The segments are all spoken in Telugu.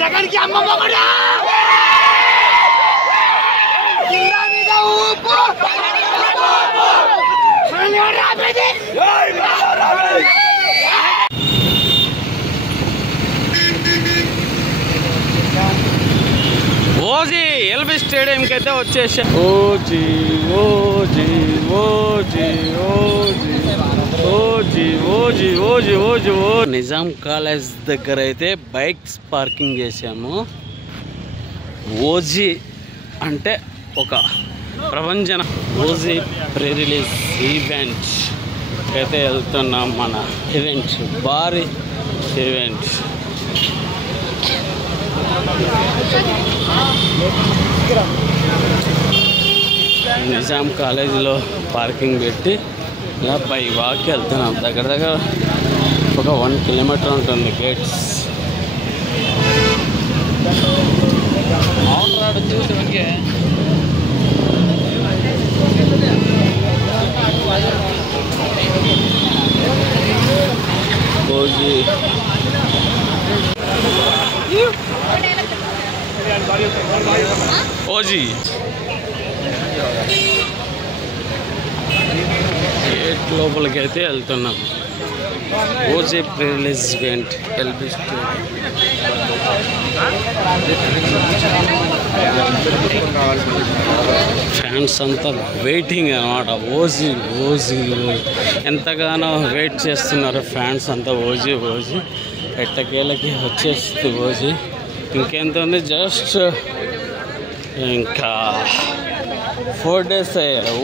జగన్ కి అమ్మ మొగుడా జిల్లా మీద ఊపు ఓజీ ఎల్బీ స్టేడియంకి అయితే వచ్చేసా. ఓజీ ఓజీ ఓజీ ఓజీ ఓజీ ఓజీ ఓజీ ఓజీ ఓ నిజాం కాలేజ్ దగ్గర అయితే బైక్స్ పార్కింగ్ చేసాము. ఓజీ అంటే ఒక ప్రపంచన ఓజీ ప్రీ రిలీజ్ ఈవెంట్ అయితే వెళ్తున్నాం. మన ఈవెంట్ భారీ ఈవెంట్. నిజాం కాలేజీలో పార్కింగ్ పెట్టి ఇలా పై వాక్కి వెళ్తున్నాం. దగ్గర దగ్గర ఒక 1 కిలోమీటర్ ఉంటుంది గేట్స్. ఓజీ ఓజీ గేట్ లోపలికి అయితే వెళ్తున్నాం. OG pre release event LB stadium. Fans అంతా వెయిటింగ్ అన్నమాట. ఓజీ ఓజీ ఎంతగానో వెయిట్ చేస్తున్నారు ఫ్యాన్స్ అంతా. ఓజీ ఓజీ ఎట్టకేళ్ళకి వచ్చేస్తుంది ఓజీ. ఇంకెంత ఉంది, జస్ట్ ఇంకా 4 days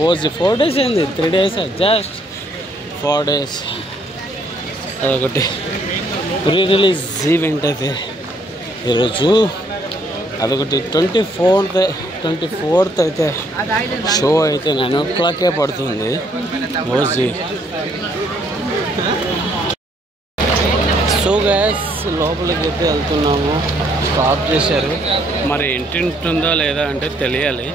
ఓజీ. 4 days అయింది, 3 days, జస్ట్ 4 days. అదొకటి ప్రీ రిలీజ్ ఈవెంట్ అయితే ఈరోజు. అదొకటి 24th అయితే షో అయితే 9 o'clock పడుతుంది ఓజీ. సో గ్యాస్ లోపలికి అయితే వెళ్తున్నాము. స్టాప్ చేశారు, మరి ఎంట్రీ ఉంటుందా లేదా అంటే తెలియాలి.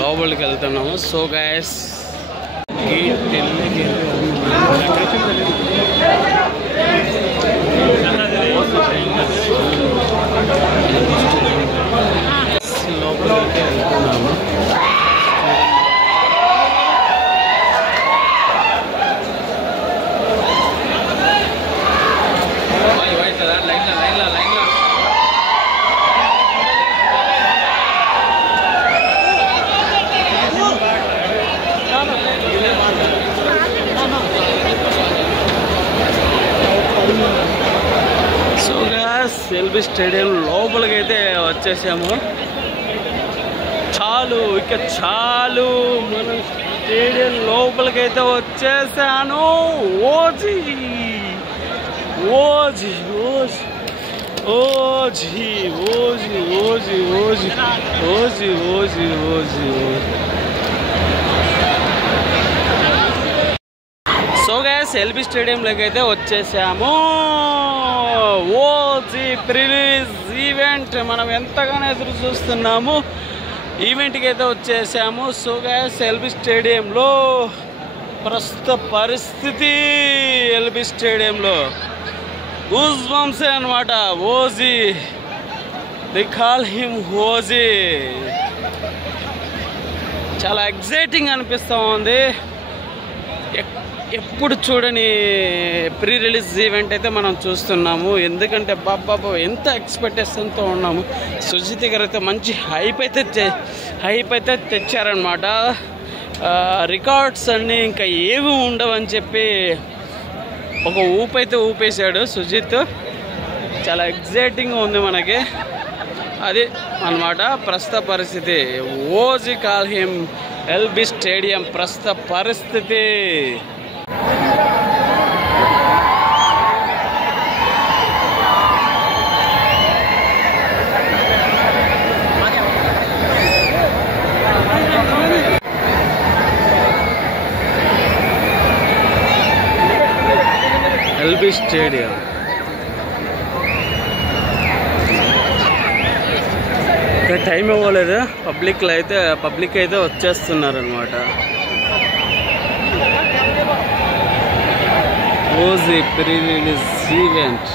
లోపలికి వెళ్తున్నాము. సో గ్యాస్ లోపలికి వెళ్తున్నాము. సో గ్యాస్ ఎల్బీ స్టేడియం లోపలికి అయితే వచ్చేసాము. చాలు, ఇక చాలు, మనం స్టేడియం లోపలికి అయితే వచ్చేసాను. OG OG OG OG OG OG OG OG OG OG. So guys LB స్టేడియంలోకి అయితే వచ్చేసాము. ఓజీ ప్రీ రిలీజ్ ఈవెంట్ మనం ఎంతగానో ఎదురు చూస్తున్నాము. ఈవెంట్కి అయితే వచ్చేసాము. సో గ్యాస్ ఎల్బీ స్టేడియంలో ప్రస్తుత పరిస్థితి, ఎల్బీ స్టేడియంలో గూస్ బంప్సే అనమాట. OG, they call him OG. చాలా ఎగ్జైటింగ్ అనిపిస్తూ ఉంది. ఎప్పుడు చూడని ప్రీ రిలీజ్ ఈవెంట్ అయితే మనం చూస్తున్నాము. ఎందుకంటే బాబా ఎంత ఎక్స్పెక్టేషన్తో ఉన్నాము. సుజిత్ గారు అయితే మంచి హైప్ అయితే తెచ్చారనమాట. రికార్డ్స్ అన్నీ ఇంకా ఏవి ఉండవని చెప్పి ఒక ఊపైతే ఊపేశాడు సుజిత్. చాలా ఎగ్జైటింగ్గా ఉంది మనకి. అది అన్నమాట ప్రస్తుత పరిస్థితి. OG call him LB stadium ప్రస్తుత పరిస్థితి. ఎల్బీ స్టేడియం టైం ఇవ్వలేదు. పబ్లిక్ అయితే వచ్చేస్తున్నారు అనమాట. OG pre release event.